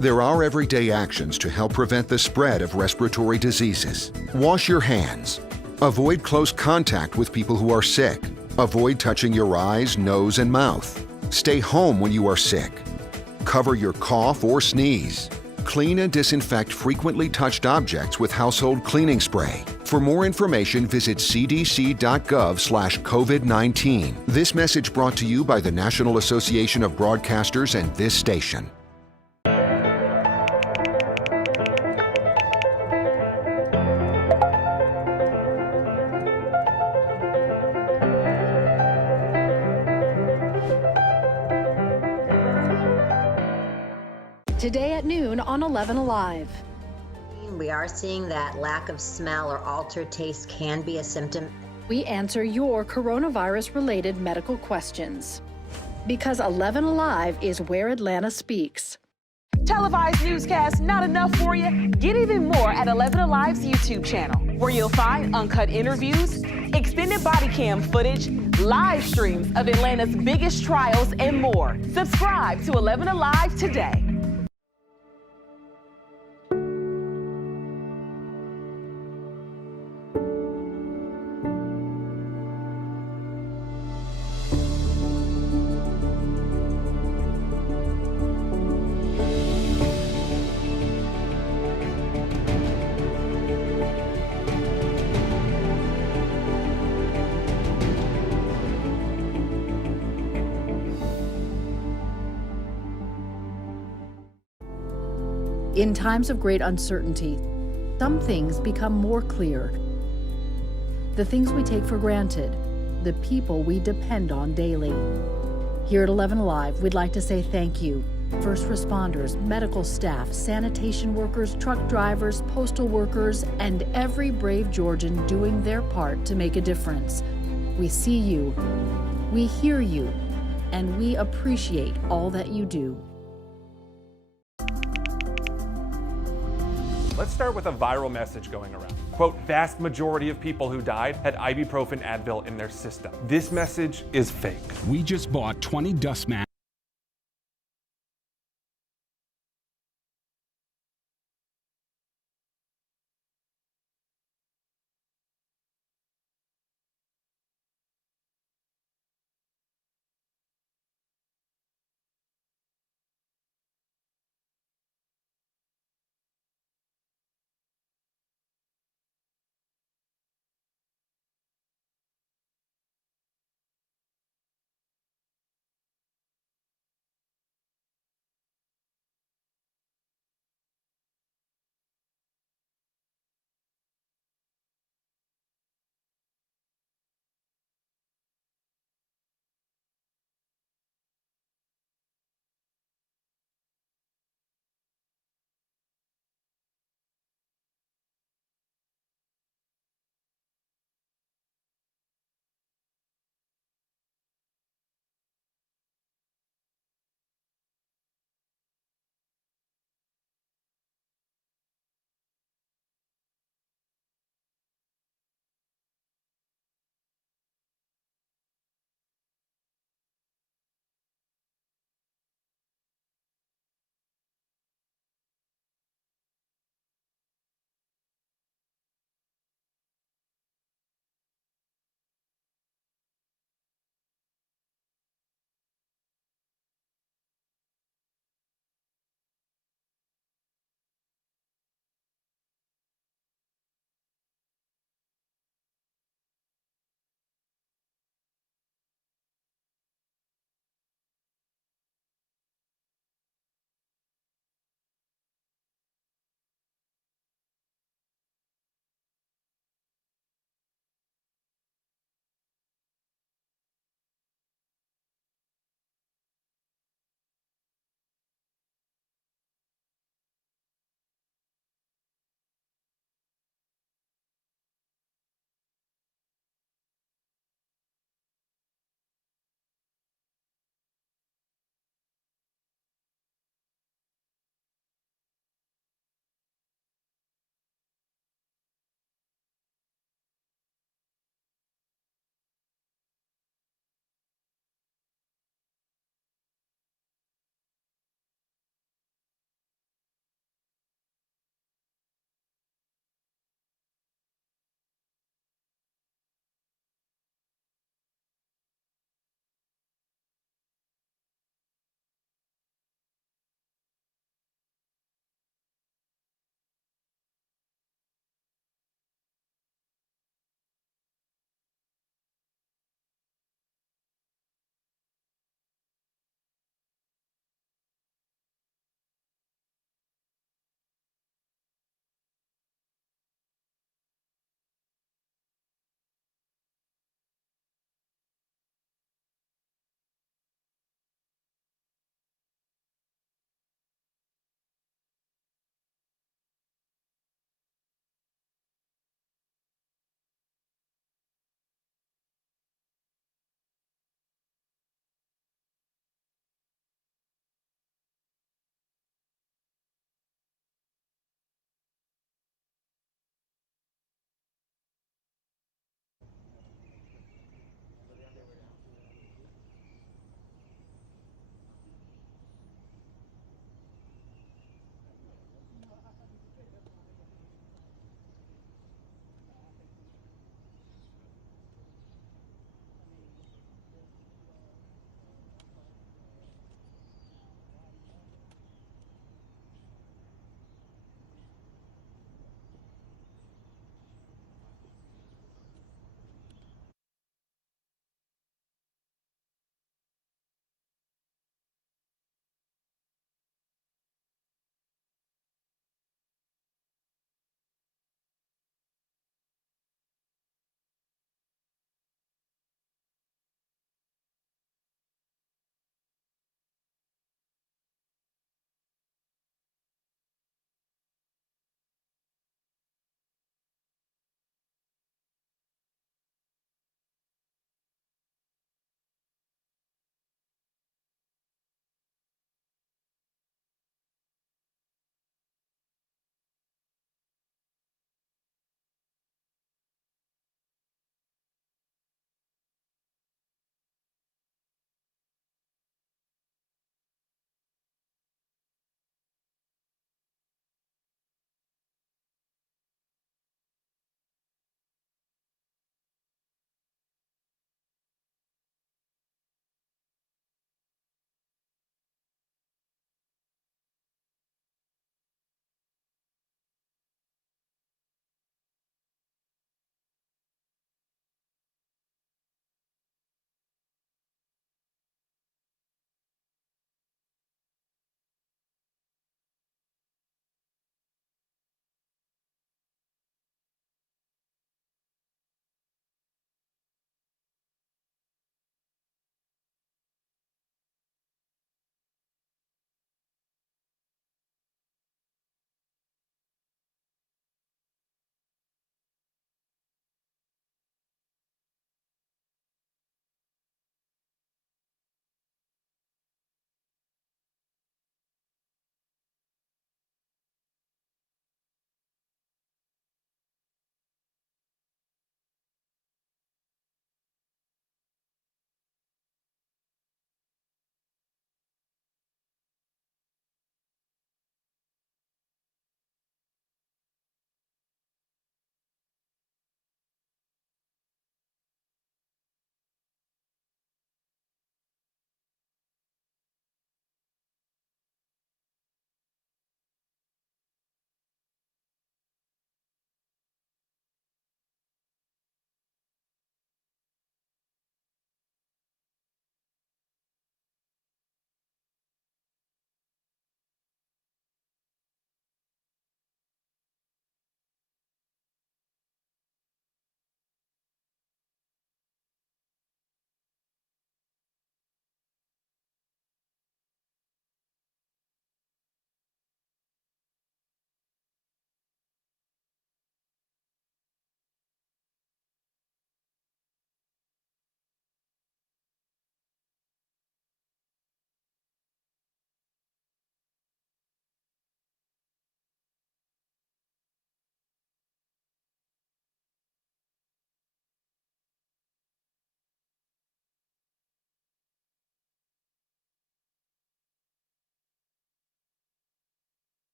There are everyday actions to help prevent the spread of respiratory diseases. Wash your hands. Avoid close contact with people who are sick. Avoid touching your eyes, nose, and mouth. Stay home when you are sick. Cover your cough or sneeze. Clean and disinfect frequently touched objects with household cleaning spray. For more information, visit cdc.gov/COVID-19. This message brought to you by the National Association of Broadcasters and this station. Today at noon on 11 Alive. We are seeing that lack of smell or altered taste can be a symptom. We answer your coronavirus-related medical questions. Because 11 Alive is where Atlanta speaks. Televised newscasts not enough for you? Get even more at 11 Alive's YouTube channel, where you'll find uncut interviews, extended body cam footage, live streams of Atlanta's biggest trials, and more. Subscribe to 11 Alive today. In times of great uncertainty, some things become more clear. The things we take for granted, the people we depend on daily. Here at 11 Alive, we'd like to say thank you. First responders, medical staff, sanitation workers, truck drivers, postal workers, and every brave Georgian doing their part to make a difference. We see you, we hear you, and we appreciate all that you do. Let's start with a viral message going around. Quote, vast majority of people who died had ibuprofen Advil in their system. This message is fake. We just bought 20 dust masks.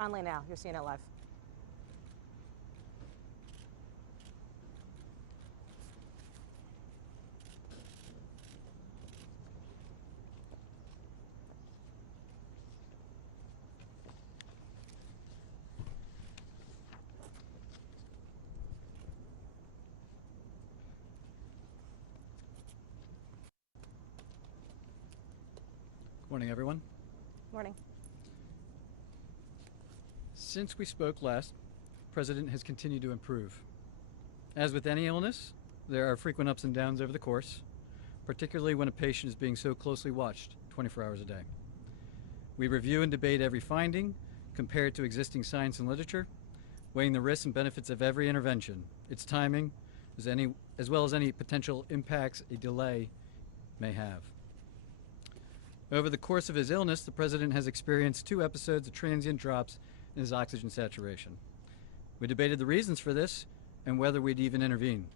Conley now, you're seeing it live. Morning, everyone. Morning. Since we spoke last, the President has continued to improve. As with any illness, there are frequent ups and downs over the course, particularly when a patient is being so closely watched 24 hours a day. We review and debate every finding, compare it to existing science and literature, weighing the risks and benefits of every intervention, its timing, as well as any potential impacts a delay may have. Over the course of his illness, the President has experienced 2 episodes of transient drops in his oxygen saturation. We debated the reasons for this and whether we'd even intervene.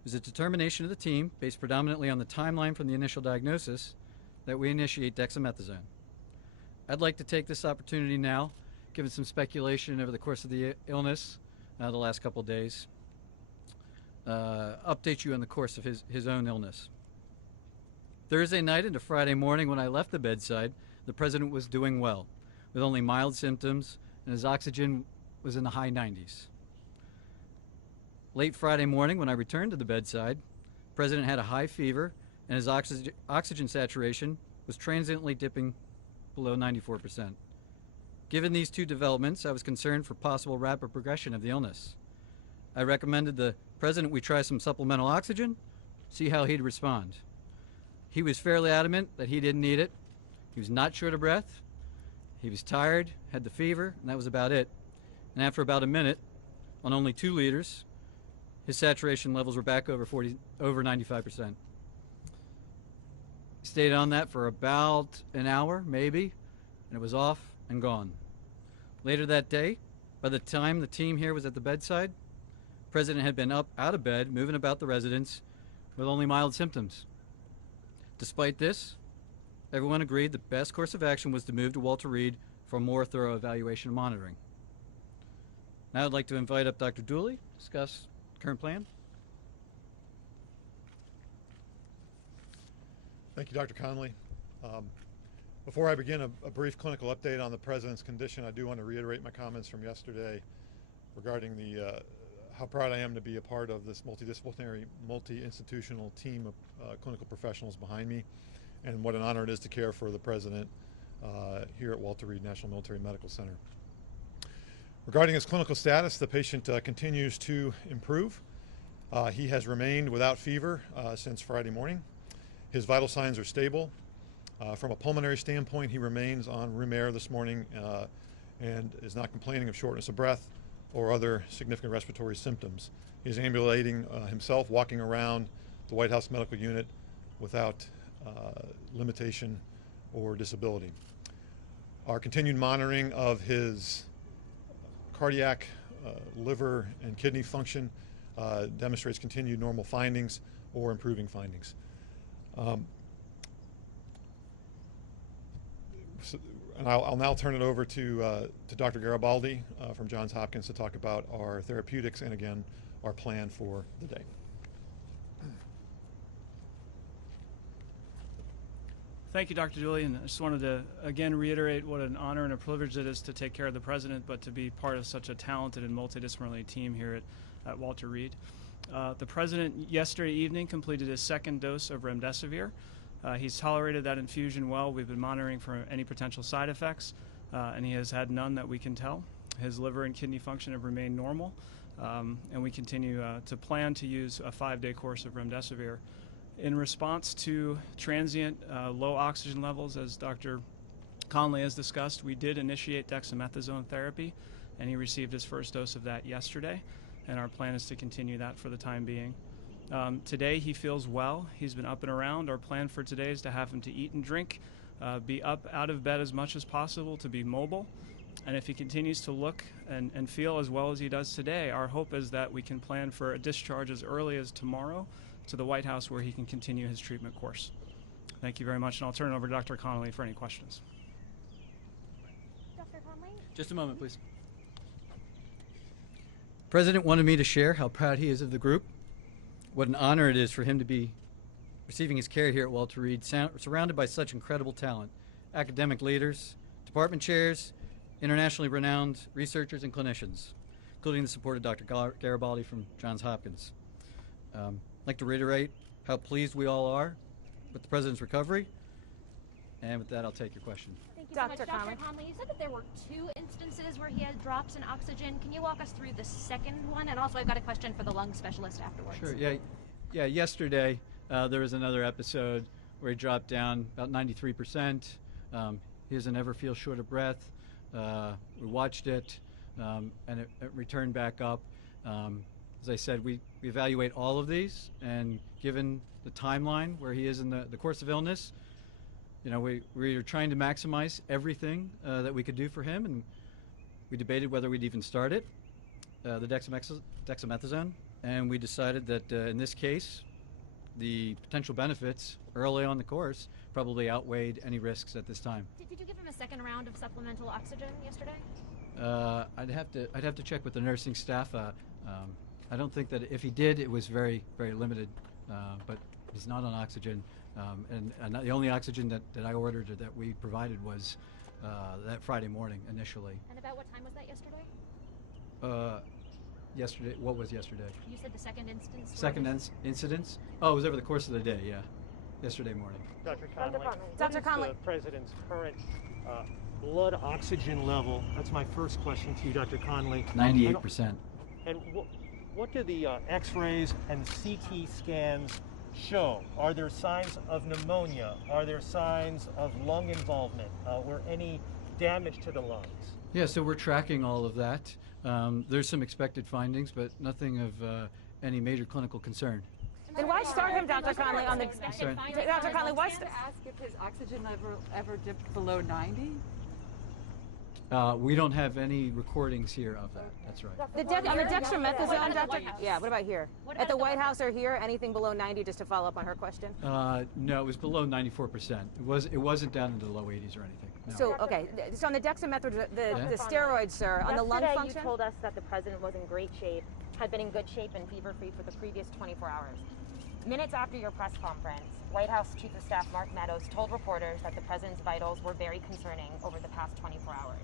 It was a determination of the team, based predominantly on the timeline from the initial diagnosis, that we initiate dexamethasone. I'd like to take this opportunity now, given some speculation over the course of the illness the last couple of days, update you on the course of his own illness. Thursday night into Friday morning when I left the bedside, the President was doing well, with only mild symptoms, and his oxygen was in the high 90s. Late Friday morning when I returned to the bedside, the President had a high fever, and his oxygen saturation was transiently dipping below 94%. Given these 2 developments, I was concerned for possible rapid progression of the illness. I recommended the President we try some supplemental oxygen, see how he'd respond. He was fairly adamant that he didn't need it. He was not short of breath. He was tired, had the fever, and that was about it. And after about a minute, on only 2 liters, his saturation levels were back over 95%. He stayed on that for about an hour, maybe, and it was off and gone. Later that day, by the time the team here was at the bedside, the President had been up out of bed, moving about the residence with only mild symptoms. Despite this, everyone agreed the best course of action was to move to Walter Reed for a more thorough evaluation and monitoring. Now I'd like to invite up Dr. Dooley to discuss the current plan. Thank you, Dr. Conley. Before I begin a brief clinical update on the President's condition, I do want to reiterate my comments from yesterday regarding how proud I am to be a part of this multidisciplinary, multi-institutional team of clinical professionals behind me, and what an honor it is to care for the President here at Walter Reed National Military Medical Center. Regarding his clinical status, the patient continues to improve. He has remained without fever since Friday morning. His vital signs are stable. From a pulmonary standpoint, he remains on room air this morning and is not complaining of shortness of breath or other significant respiratory symptoms. He's ambulating himself, walking around the White House Medical Unit without limitation or disability. Our continued monitoring of his cardiac, liver, and kidney function demonstrates continued normal findings or improving findings. And I'll now turn it over to Dr. Garibaldi from Johns Hopkins to talk about our therapeutics and, again, our plan for the day. Thank you, Dr. Dooley, and I just wanted to again reiterate what an honor and a privilege it is to take care of the President, but to be part of such a talented and multidisciplinary team here at Walter Reed. The President yesterday evening completed his 2nd dose of remdesivir. He's tolerated that infusion well. We've been monitoring for any potential side effects, and he has had none that we can tell. His liver and kidney function have remained normal, and we continue to plan to use a 5-day course of remdesivir. In response to transient low oxygen levels, as Dr. Conley has discussed, we did initiate dexamethasone therapy, and he received his 1st dose of that yesterday, and our plan is to continue that for the time being. Today he feels well. He's been up and around. Our plan for today is to have him to eat and drink, be up out of bed as much as possible, to be mobile. And if he continues to look and feel as well as he does today, our hope is that we can plan for a discharge as early as tomorrow to the White House, where he can continue his treatment course. Thank you very much, and I'll turn it over to Dr. Conley for any questions. Dr. Conley, Just a moment, please. President wanted me to share how proud he is of the group, what an honor it is for him to be receiving his care here at Walter Reed, surrounded by such incredible talent, academic leaders, department chairs, internationally renowned researchers and clinicians, including the support of Dr. Garibaldi from Johns Hopkins. I'd like to reiterate how pleased we all are with the President's recovery, and with that, I'll take your question. Thank you so much. Dr. Conley, you said that there were 2 instances where he had drops in oxygen. Can you walk us through the second one? And also, I've got a question for the lung specialist afterwards. Sure, yeah, yesterday there was another episode where he dropped down about 93%. He doesn't ever feel short of breath. We watched it, and it returned back up. As I said, we evaluate all of these, and given the timeline where he is in the course of illness, you know, we are trying to maximize everything that we could do for him, and we debated whether we'd even start it, the dexamethasone, and we decided that in this case, the potential benefits early on the course probably outweighed any risks at this time. Did you give him a second round of supplemental oxygen yesterday? I'd have to check with the nursing staff. I don't think that if he did, it was very, very limited, but he's not on oxygen. And the only oxygen that I ordered or that we provided was that Friday morning initially. And about what time was that yesterday? Yesterday, what was yesterday? You said the second instance? Second incidence? Oh, it was over the course of the day, yeah. Yesterday morning. Dr. Conley. Dr. Conley. What is the President's current blood oxygen level? That's my first question to you, Dr. Conley. 98%. And what do the X-rays and CT scans show? Are there signs of pneumonia? Are there signs of lung involvement? Or any damage to the lungs? Yeah, so we're tracking all of that. There's some expected findings, but nothing of any major clinical concern. Then why start him, Dr. Conley, on the... Sorry? Dr. Conley, why start... ask if his oxygen level ever dipped below 90? We don't have any recordings here of that. That's right. On the dexamethasone, Dr. Yeah, what about here? At the White House or here, anything below 90, just to follow up on her question? No, it was below 94%. It wasn't down into the low 80s or anything. No. So, okay, so on the dexamethasone, the steroids, sir, on the lung function? Yesterday, you told us that the president was in great shape, had been in good shape and fever-free for the previous 24 hours. Minutes after your press conference, White House Chief of Staff Mark Meadows told reporters that the president's vitals were very concerning over the past 24 hours.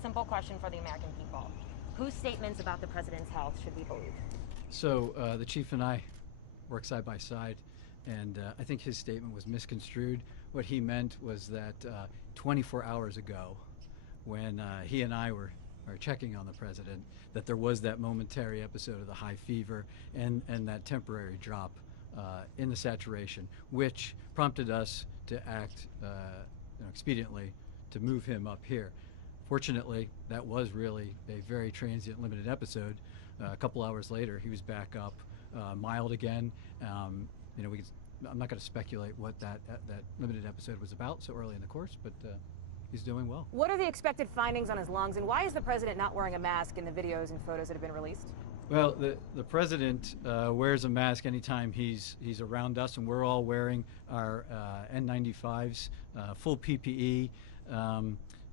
Simple question for the American people. Whose statements about the president's health should we believe? So the chief and I work side by side, and I think his statement was misconstrued. What he meant was that 24 hours ago, when he and I were checking on the president, that there was that momentary episode of the high fever and that temporary drop in the saturation, which prompted us to act expediently to move him up here. Fortunately, that was really a very transient, limited episode. A couple hours later, he was back up, mild again. I'm not going to speculate what that limited episode was about so early in the course, but he's doing well. What are the expected findings on his lungs, and why is the president not wearing a mask in the videos and photos that have been released? Well, the president wears a mask anytime he's around us, and we're all wearing our N95s, full PPE.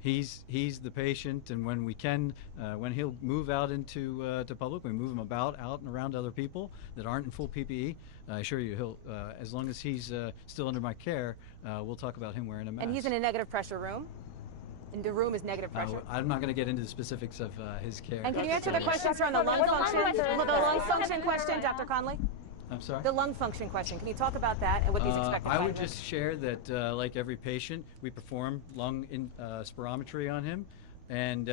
He's the patient, and when we can, when he'll move out into to public, we move him out and around other people that aren't in full PPE. I assure you, he'll as long as he's still under my care, we'll talk about him wearing a mask. And he's in a negative pressure room? And the room is negative pressure? I'm not going to get into the specifics of his care. And can you answer the question, sir, on the lung function? The lung function question, Dr. Conley? I'm sorry? The lung function question. Can you talk about that and what these expected I findings? would just share that, like every patient, we perform lung spirometry on him, and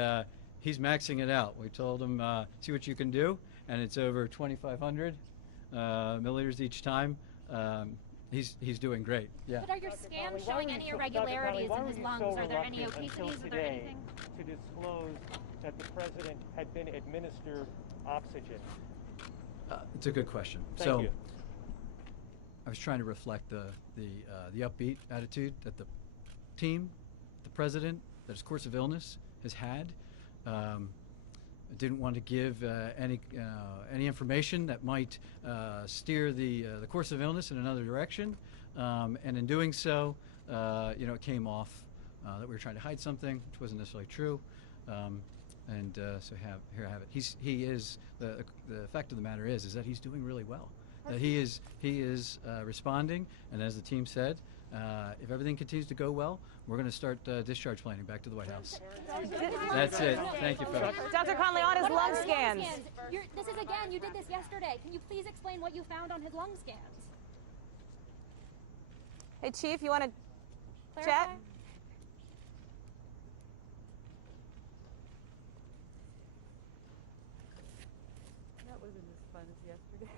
he's maxing it out. We told him, see what you can do, and it's over 2,500 milliliters each time. He's doing great. Yeah. But are your scans showing any irregularities in his lungs? Are there any obesities? Are there anything? To disclose that the president had been administered oxygen? It's a good question. Thank you. I was trying to reflect the upbeat attitude that the team, the president, that his course of illness has had. I didn't want to give any information that might steer the course of illness in another direction, and in doing so, it came off that we were trying to hide something, which wasn't necessarily true. So here I have it. He is the fact of the matter is that he's doing really well. He is responding, and as the team said, if everything continues to go well, we're going to start discharge planning back to the White House. That's it. Thank you, folks. Dr. Conley, on his lung scans. This is again, you did this yesterday. Can you please explain what you found on his lung scans? Hey, Chief, you want to Clarify? chat? That wasn't as fun as yesterday.